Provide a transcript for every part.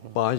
5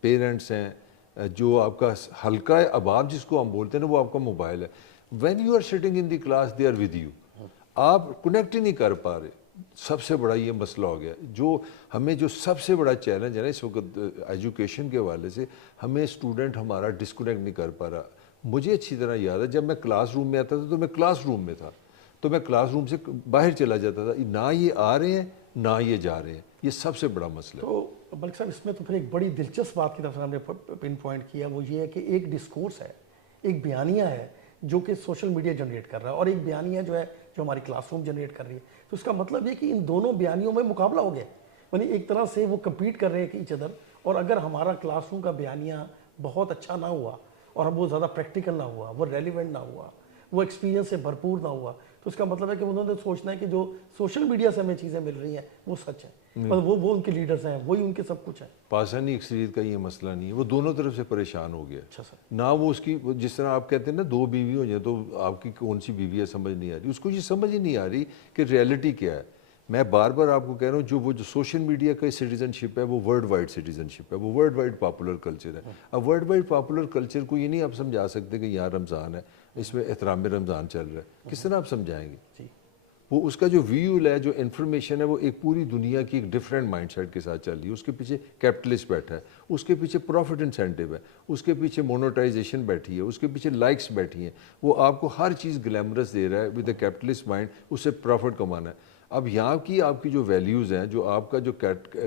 parents ہیں, جو آپ کا حلقہ احباب جس کو ہم بولتے ہیں نا, وہ آپ کا موبائل ہے. When you are sitting in the class they are with you, آپ کنیکٹ ہی نہیں کر پا رہے. سب سے بڑا یہ مسئلہ ہو گیا. جو ہمیں جو سب سے بڑا چیلنج ہے نا اس وقت ایجوکیشن کے حوالے سے, ہمیں اسٹوڈنٹ ہمارا ڈسکنیکٹ نہیں کر پا رہا. مجھے اچھی طرح یاد ہے جب میں کلاس روم میں آتا تھا تو میں کلاس روم میں تھا, تو میں کلاس روم سے باہر چلا جاتا تھا. نہ یہ آ رہے ہیں نہ یہ جا رہے ہیں, یہ سب سے بڑا مسئلہ ہے. تو ملک صاحب اس میں تو پھر ایک بڑی دلچسپ بات کی طرف سے ہم نے پن پوائنٹ کیا, وہ یہ ہے کہ ایک ڈسکورس ہے, ایک بیانیہ ہے جو کہ سوشل میڈیا جنریٹ کر رہا ہے, اور ایک بیانیہ جو ہے جو ہماری کلاس روم جنریٹ کر رہی ہے. تو اس کا مطلب یہ کہ ان دونوں بیانیوں میں مقابلہ ہو گیا, یعنی ایک طرح سے وہ کمپیٹ کر رہے ہیں کہ ایچ ادر. اور اگر ہمارا کلاس روم کا بیانیہ بہت اچھا نہ ہوا اور وہ زیادہ پریکٹیکل نہ ہوا, وہ ریلیونٹ نہ ہوا, وہ ایکسپیرینس سے بھرپور نہ ہوا, تو اس کا مطلب ہے کہ انہوں نے سوچنا ہے کہ جو سوشل میڈیا سے ہمیں چیزیں مل رہی ہیں وہ سچ ہے, وہ ان کے لیڈرز ہیں, وہی ان کے سب کچھ ہے. پاسانی اکثریت کا یہ مسئلہ نہیں ہے, وہ دونوں طرف سے پریشان ہو گیا. اچھا سر, نہ وہ اس کی, جس طرح آپ کہتے ہیں نا 2 بیوی ہو جائیں تو آپ کی کون سی بیوی ہے سمجھ نہیں آ رہی, اس کو یہ سمجھ ہی نہیں آ رہی کہ ریئلٹی کیا ہے. میں بار بار آپ کو کہہ رہا ہوں جو سوشل میڈیا کا سٹیزن شپ ہے وہ ورلڈ وائڈ سٹیزن شپ ہے, وہ ورلڈ وائڈ پاپولر کلچر ہے. اب ورلڈ وائڈ پاپولر کلچر کو یہ نہیں آپ سمجھا سکتے کہ یہاں رمضان ہے, اس میں احترام رمضان چل رہا ہے, کس طرح آپ سمجھائیں گے؟ وہ اس کا جو ویول ہے, جو انفارمیشن ہے, وہ ایک پوری دنیا کی ایک ڈفرینٹ مائنڈ سیٹ کے ساتھ چل رہی ہے. اس کے پیچھے کیپٹلسٹ بیٹھا ہے, اس کے پیچھے پروفٹ انسینٹیو ہے, اس کے پیچھے مونوٹائزیشن بیٹھی ہے, اس کے پیچھے لائکس بیٹھی ہیں. وہ آپ کو ہر چیز گلیمرس دے رہا ہے ود اے کیپٹلسٹ مائنڈ, اس سے پروفٹ کمانا ہے. اب یہاں کی آپ کی جو ویلیوز ہیں, جو آپ کا جو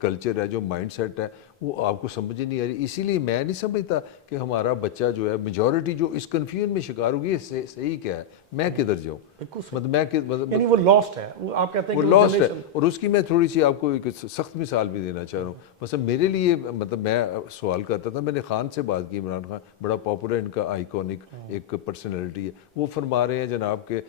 کلچر ہے, جو مائنڈ سیٹ ہے, وہ آپ کو سمجھ ہی نہیں آ رہی. اسی لیے میں نہیں سمجھتا کہ ہمارا بچہ جو ہے, میجورٹی جو اس کنفیوژن میں شکار ہوگی, صحیح کیا ہے, میں کدھر جاؤں, مطلب یعنی وہ لاسٹ ہے, وہ آپ کہتے ہیں وہ کہ لاسٹ ہے. اور اس کی میں تھوڑی سی آپ کو ایک سخت مثال بھی دینا چاہ رہا ہوں. مثلا میرے لیے, مطلب میں سوال کرتا تھا, میں نے خان سے بات کی, عمران خان بڑا پاپولر ان کا آئیکونک ایک پرسنالٹی ہے. وہ فرما رہے ہیں جناب کہ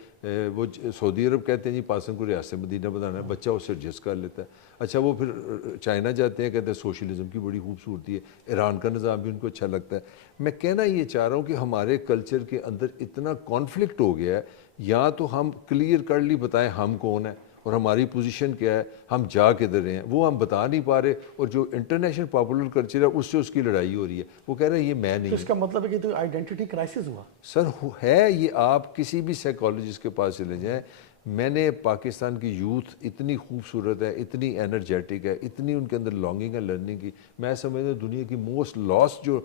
وہ سعودی عرب کہتے ہیں جی پاکستان کو ریاست مدینہ بنانا ہے, بچہ اس سے ایڈجسٹ کر لیتا ہے. اچھا وہ پھر چائنا جاتے ہیں, کہتے ہیں سوشلزم کی بڑی خوبصورتی ہے, ایران کا نظام بھی ان کو اچھا لگتا ہے. میں کہنا یہ چاہ رہا ہوں کہ ہمارے کلچر کے اندر اتنا کانفلکٹ ہو گیا ہے, یا تو ہم کلیئر کٹلی بتائیں ہم کون ہیں اور ہماری پوزیشن کیا ہے, ہم جا کدھر رہے ہیں, وہ ہم بتا نہیں پا رہے. اور جو انٹرنیشنل پاپولر کلچر ہے اس سے اس کی لڑائی ہو رہی ہے. وہ کہہ رہے ہیں یہ میں نہیں. تو اس کا مطلب ہے کہ تو آئیڈینٹی کرائسس ہوا سر ہے یہ. آپ کسی بھی سائیکالوجسٹ کے پاس چلے جائیں, میں نے پاکستان کی یوتھ اتنی خوبصورت ہے, اتنی انرجیٹک ہے, اتنی ان کے اندر لانگنگ ہے لرننگ کی. میں سمجھتا ہوں دنیا کی موسٹ لاسٹ جو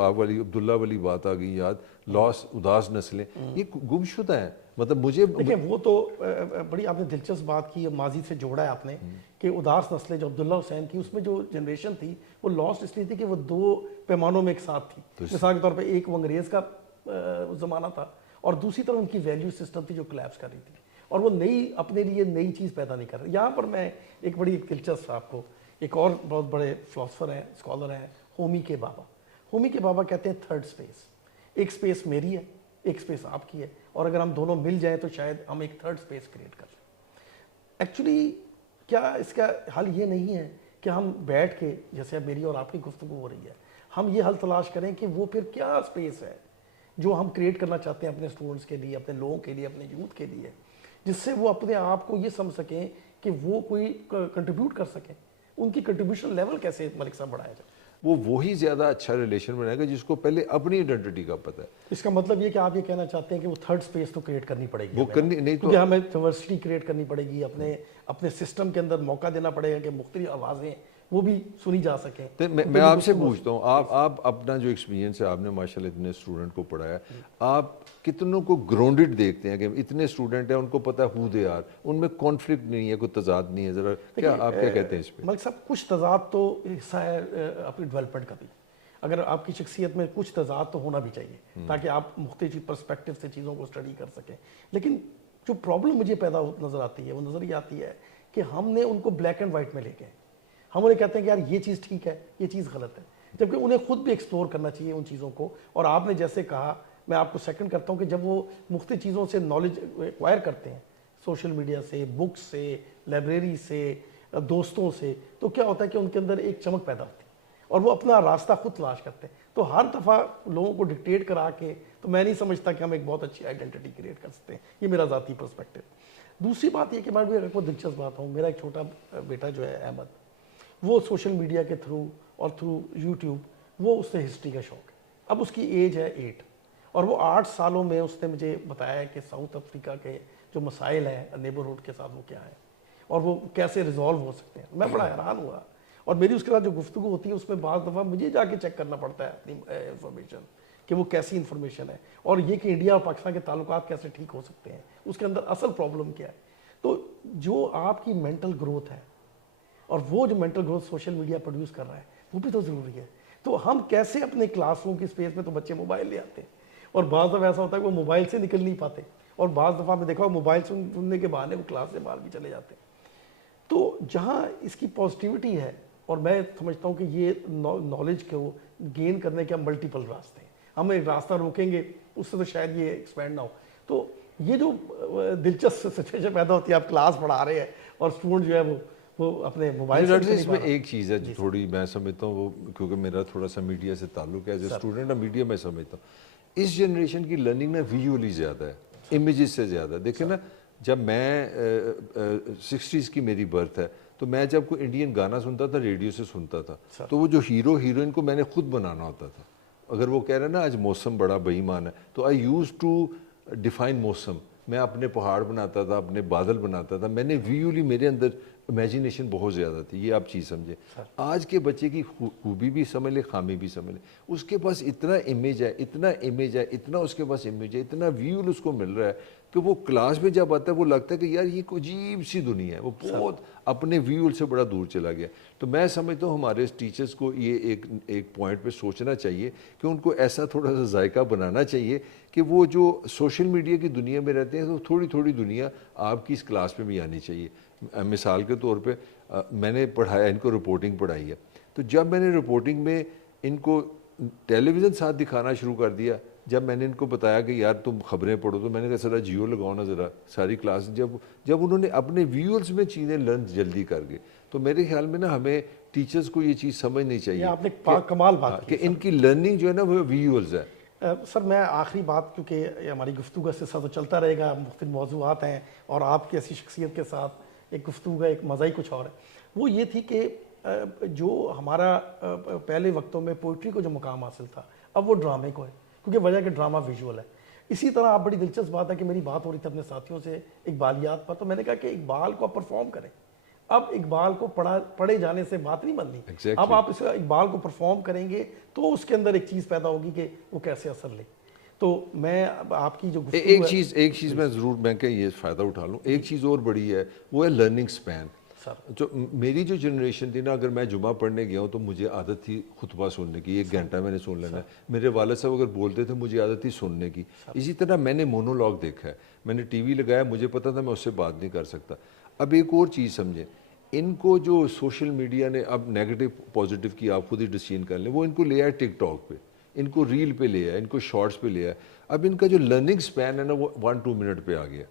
آپ والی عبداللہ والی بات آ گئی یاد, لاس اداس نسلیں, یہ گمشدہ ہیں. مطلب مجھے دیکھیں, وہ تو بڑی آپ نے دلچسپ بات کی, ماضی سے جوڑا ہے آپ نے, کہ اداس نسلیں جو عبداللہ حسین کی, اس میں جو جنریشن تھی وہ لاسٹ اس لیے تھی کہ وہ 2 پیمانوں میں ایک ساتھ تھی. مثال کے طور پہ ایک وہ انگریز کا زمانہ تھا, اور دوسری طرف ان کی ویلیو سسٹم تھی جو کلیپس کر رہی تھی, اور وہ نئی اپنے لیے نئی چیز پیدا نہیں کر رہی. یہاں پر میں ایک بڑی دلچسپ آپ کو, ایک اور بہت بڑے فلاسفر ہیں, اسکالر ہیں, ہومی کے بابا. ہومی کے بابا کہتے ہیں تھرڈ سپیس, ایک سپیس میری ہے, ایک سپیس آپ کی ہے, اور اگر ہم دونوں مل جائیں تو شاید ہم ایک تھرڈ سپیس کریٹ کر لیں. ایکچولی کیا اس کا حل یہ نہیں ہے کہ ہم بیٹھ کے, جیسے اب میری اور آپ کی گفتگو ہو رہی ہے, ہم یہ حل تلاش کریں کہ وہ پھر کیا سپیس ہے جو ہم کریٹ کرنا چاہتے ہیں اپنے اسٹوڈنٹس کے لیے, اپنے لوگوں کے لیے, اپنے یوتھ کے لیے, جس سے وہ اپنے آپ کو یہ سمجھ سکیں کہ وہ کوئی کنٹریبیوٹ کر سکیں. ان کی کنٹریبیوشن لیول کیسے ملک صاحب بڑھایا جائے؟ وہ وہی زیادہ اچھا ریلیشن بنائے گا جس کو پہلے اپنی آئیڈینٹی کا پتہ ہے. اس کا مطلب یہ کہ آپ یہ کہنا چاہتے ہیں کہ وہ تھرڈ سپیس تو کریٹ کرنی پڑے گی, وہ کرنی نہیں تو کیونکہ ہمیں ڈائیورسٹی کریٹ کرنی پڑے گی, اپنے سسٹم کے اندر موقع دینا پڑے گا کہ مختلف آوازیں وہ بھی سنی جا سکیں. میں آپ سے پوچھتا ہوں, آپ اپنا جو ایکسپیرینس ہے, آپ نے ماشاءاللہ اتنے اسٹوڈنٹ کو پڑھایا, آپ کتنوں کو گراؤنڈڈ دیکھتے ہیں کہ اتنے اسٹوڈنٹ ہیں ان کو پتہ ہے ہو دے آر, ان میں کانفلکٹ نہیں ہے, کوئی تضاد نہیں ہے, ذرا کیا آپ کیا کہتے ہیں اس پہ؟ ملک صاحب کچھ تضاد تو حصہ ہے اپنی ڈیولپمنٹ کا بھی. اگر آپ کی شخصیت میں کچھ تضاد تو ہونا بھی چاہیے تاکہ آپ مختلف پرسپیکٹو سے چیزوں کو اسٹڈی کر سکیں. لیکن جو پرابلم مجھے پیدا نظر آتی ہے وہ نظر یہ آتی ہے کہ ہم نے ان کو بلیک اینڈ وائٹ میں لے کے, ہم انہیں کہتے ہیں کہ یار یہ چیز ٹھیک ہے, یہ چیز غلط ہے, جبکہ انہیں خود بھی ایکسپلور کرنا چاہیے ان چیزوں کو. اور آپ نے جیسے کہا, میں آپ کو سیکنڈ کرتا ہوں کہ جب وہ مختلف چیزوں سے نالج ایکوائر کرتے ہیں, سوشل میڈیا سے, بکس سے, لائبریری سے, دوستوں سے, تو کیا ہوتا ہے کہ ان کے اندر ایک چمک پیدا ہوتی ہے اور وہ اپنا راستہ خود تلاش کرتے ہیں. تو ہر دفعہ لوگوں کو ڈکٹیٹ کرا کے تو میں نہیں سمجھتا کہ ہم ایک بہت اچھی آئیڈینٹی کریٹ کر سکتے ہیں. یہ میرا ذاتی پرسپیکٹو. دوسری بات یہ کہ میں بھی اگر کوئی دلچسپ بات ہوں, میرا ایک چھوٹا بیٹا جو ہے احمد, وہ سوشل میڈیا کے تھرو اور تھرو یوٹیوب وہ اسے ہسٹری کا شوق ہے. اب اس کی ایج ہے 8 اور وہ 8 سالوں میں اس نے مجھے بتایا ہے کہ ساؤتھ افریقہ کے جو مسائل ہیں نیبرہڈ کے ساتھ وہ کیا ہیں اور وہ کیسے ریزالو ہو سکتے ہیں. میں بڑا حیران ہوا اور میری اس کے ساتھ جو گفتگو ہوتی ہے اس میں بعض دفعہ مجھے جا کے چیک کرنا پڑتا ہے اپنی انفارمیشن کہ وہ کیسی انفارمیشن ہے اور یہ کہ انڈیا اور پاکستان کے تعلقات کیسے ٹھیک ہو سکتے ہیں, اس کے اندر اصل پرابلم کیا ہے. تو جو آپ کی مینٹل گروتھ ہے اور وہ جو mental growth social media produce کر رہا ہے وہ بھی تو ضروری ہے. تو ہم کیسے اپنے کلاس روم کی اسپیس میں تو بچے موبائل لے آتے ہیں اور بعض دفعہ ایسا ہوتا ہے کہ وہ موبائل سے نکل نہیں پاتے اور بعض دفعہ میں دیکھا موبائل سننے کے بہانے وہ کلاس سے باہر بھی چلے جاتے ہیں. تو جہاں اس کی پازیٹیوٹی ہے اور میں سمجھتا ہوں کہ یہ نالج کو گین کرنے کے ملٹیپل راستے ہیں. ہم ایک راستہ روکیں گے اس سے تو شاید یہ ایکسپینڈ نہ ہو. تو یہ جو دلچسپ سچویشن پیدا ہوتی ہے, آپ کلاس پڑھا رہے ہیں اور اسٹوڈنٹ جو ہے وہ اپنے موبائل سے اس میں ایک چیز ہے جو تھوڑی میں سمجھتا ہوں, وہ کیونکہ میرا تھوڑا سا میڈیا سے تعلق ہے ایز اے اسٹوڈنٹ, میڈیا میں سمجھتا ہوں اس جنریشن کی لرننگ نا ویژولی زیادہ ہے, امیجز سے زیادہ. دیکھیں نا, جب میں 60s کی میری برتھ ہے تو میں جب کوئی انڈین گانا سنتا تھا ریڈیو سے سنتا تھا تو وہ جو ہیرو ہیروئن کو میں نے خود بنانا ہوتا تھا. اگر وہ کہہ رہے ہیں نا آج موسم بڑا بے ایمان ہے تو آئی یوز ٹو ڈیفائن موسم. میں اپنے پہاڑ بناتا تھا, اپنے بادل بناتا تھا. میں نے ویژولی میرے اندر امیجینیشن بہت زیادہ تھی. یہ آپ چیز سمجھیں. آج کے بچے کی خوبی بھی سمجھ لے, خامی بھی سمجھ لے, اس کے پاس اتنا امیج ہے, اتنا امیج ہے, اتنا اس کے پاس امیج ہے, اتنا ویژول اس کو مل رہا ہے کہ وہ کلاس میں جب آتا ہے وہ لگتا ہے کہ یار یہ کوئی عجیب سی دنیا ہے. وہ بہت اپنے ویژول سے بڑا دور چلا گیا. تو میں سمجھتا ہوں ہمارے ٹیچرز کو یہ ایک پوائنٹ پہ سوچنا چاہیے کہ ان کو ایسا تھوڑا سا ذائقہ بنانا چاہیے کہ وہ جو سوشل میڈیا کی دنیا میں رہتے ہیں تو تھوڑی تھوڑی دنیا آپ کی اس کلاس میں بھی آنی چاہیے. مثال کے طور پہ میں نے پڑھایا, ان کو رپورٹنگ پڑھائی ہے, تو جب میں نے رپورٹنگ میں ان کو ٹیلی ویژن ساتھ دکھانا شروع کر دیا, جب میں نے ان کو بتایا کہ یار تم خبریں پڑھو تو میں نے کہا ذرا جیو لگاؤ نا ذرا ساری کلاس. جب انہوں نے اپنے ویژولز میں چیزیں لرن جلدی کر گئے تو میرے خیال میں نا ہمیں ٹیچرز کو یہ چیز سمجھنی چاہیے آپ نے کمال بات کہ ان کی لرننگ جو ہے نا وہ ویژولز ہے. سر میں آخری بات, کیونکہ ہماری گفتگو کا سلسلہ تو چلتا رہے گا, مختلف موضوعات ہیں اور آپ کی ایسی شخصیت کے ساتھ ایک گفتگو کا ایک مزہ ہی کچھ اور ہے, وہ یہ تھی کہ جو ہمارا پہلے وقتوں میں پوئٹری کو جو مقام حاصل تھا اب وہ ڈرامے کو ہے, کیونکہ وجہ کہ ڈرامہ ویژول ہے. اسی طرح آپ بڑی دلچسپ بات ہے کہ میری بات ہو رہی تھی اپنے ساتھیوں سے اقبالیات پر, تو میں نے کہا کہ اقبال کو آپ پرفارم کریں. اب اقبال کو پڑھے جانے سے بات نہیں بننی. اب آپ اس اقبال کو پرفارم کریں گے تو اس کے اندر ایک چیز پیدا ہوگی کہ وہ کیسے اثر لے. تو میں آپ کی جو ایک چیز میں ضرور میں کہ یہ فائدہ اٹھا لوں, ایک چیز اور بڑی ہے وہ ہے لرننگ سپین. جو میری جو جنریشن تھی نا, اگر میں جمعہ پڑھنے گیا ہوں تو مجھے عادت تھی خطبہ سننے کی, 1 گھنٹہ میں نے سن لینا ہے. میرے والد صاحب اگر بولتے تھے مجھے عادت تھی سننے کی. اسی طرح میں نے مونولوگ دیکھا ہے, میں نے ٹی وی لگایا, مجھے پتا تھا میں اس سے بات نہیں کر سکتا. اب ایک اور چیز سمجھیں, ان کو جو سوشل میڈیا نے اب نیگیٹو پازیٹیو کی آپ خود ہی ڈسیزن کر لیں, وہ ان کو لے آئے ٹک ٹاک پہ, ان کو ریل پہ لے آئے, ان کو شارٹس پہ لے آئے. اب ان کا جو لرننگ سپین ہے نا وہ 1-2 منٹ پہ آ گیا.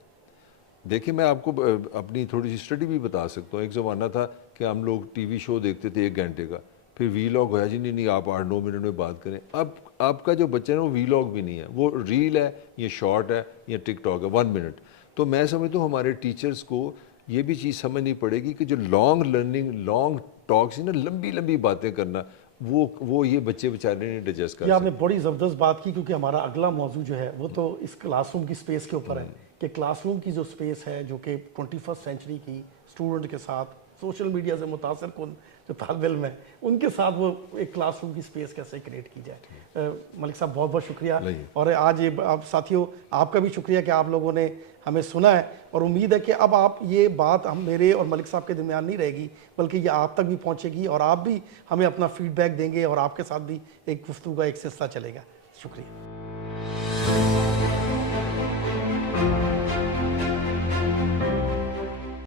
دیکھیں میں آپ کو اپنی تھوڑی سی اسٹڈی بھی بتا سکتا ہوں. ایک زمانہ تھا کہ ہم لوگ ٹی وی شو دیکھتے تھے 1 گھنٹے کا, پھر وی لاگ ہوا جی نہیں آپ 8-9 منٹ میں بات کریں. اب آپ کا جو بچہ ہے وہ وی لاگ بھی نہیں ہے, وہ ریل ہے یا شارٹ ہے یا ٹک ٹاک ہے 1 منٹ. تو میں سمجھتا ہوں ہمارے ٹیچرز کو یہ بھی چیز سمجھنی پڑے گی کہ جو لانگ لرننگ, لانگ ٹاکس نا, لمبی لمبی باتیں کرنا, وہ یہ بچے بیچارے نہیں ڈائجسٹ کر سکتے. آپ نے بڑی زبردست بات کی, کیونکہ ہمارا اگلا موضوع جو ہے وہ تو اس کلاس روم کی سپیس کے اوپر ہے کہ کلاس روم کی جو سپیس ہے جو کہ 21 سینچری کی اسٹوڈنٹ کے ساتھ سوشل میڈیا سے متاثر کن جو طالب علم ہے ان کے ساتھ وہ ایک کلاس روم کی سپیس کیسے کریٹ کی جائے. ملک صاحب بہت بہت شکریہ, اور آج یہ آپ ساتھیوں آپ کا بھی شکریہ کہ آپ لوگوں نے ہمیں سنا ہے, اور امید ہے کہ اب آپ یہ بات ہم میرے اور ملک صاحب کے درمیان نہیں رہے گی بلکہ یہ آپ تک بھی پہنچے گی اور آپ بھی ہمیں اپنا فیڈ بیک دیں گے اور آپ کے ساتھ بھی ایک گفتگو کا ایک سلسلہ چلے گا. شکریہ.